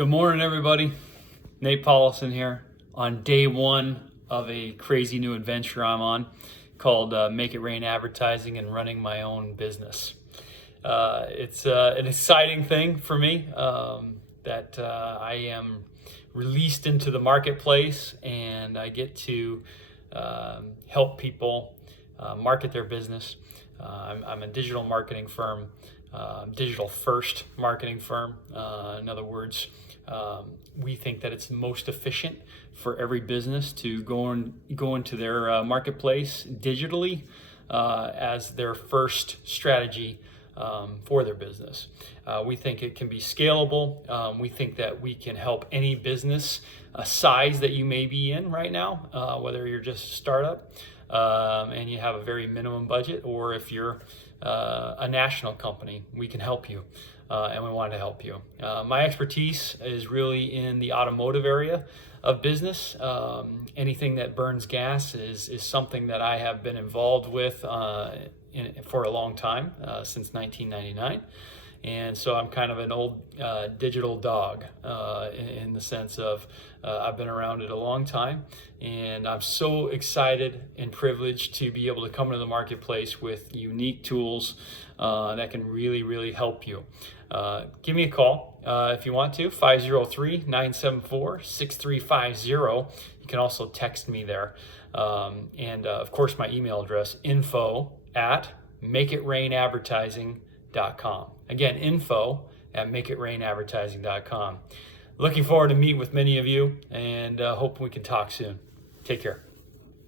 Good morning, everybody. Nate Paulson here on day one of a crazy new adventure I'm on called Make It Rain Advertising and running my own business. It's an exciting thing for me that I am released into the marketplace and I get to help people market their business. I'm a digital marketing firm, digital first marketing firm. In other words, we think that it's most efficient for every business to go into their marketplace digitally as their first strategy for their business. We think it can be scalable. We think that we can help any business size that you may be in right now, whether you're just a startup and you have a very minimum budget, or if you're a national company, we can help you. And we want to help you. My expertise is really in the automotive area of business. Anything that burns gas is something that I have been involved with for a long time, since 1999. And so I'm kind of an old digital dog in the sense of I've been around it a long time, and I'm so excited and privileged to be able to come into the marketplace with unique tools that can really, really help you. Give me a call if you want to, 503-974-6350. You can also text me there. And of course, my email address, info@makeitrainadvertising.com. Again, info@makeitrainadvertising.com. Looking forward to meet with many of you, and hope we can talk soon. Take care.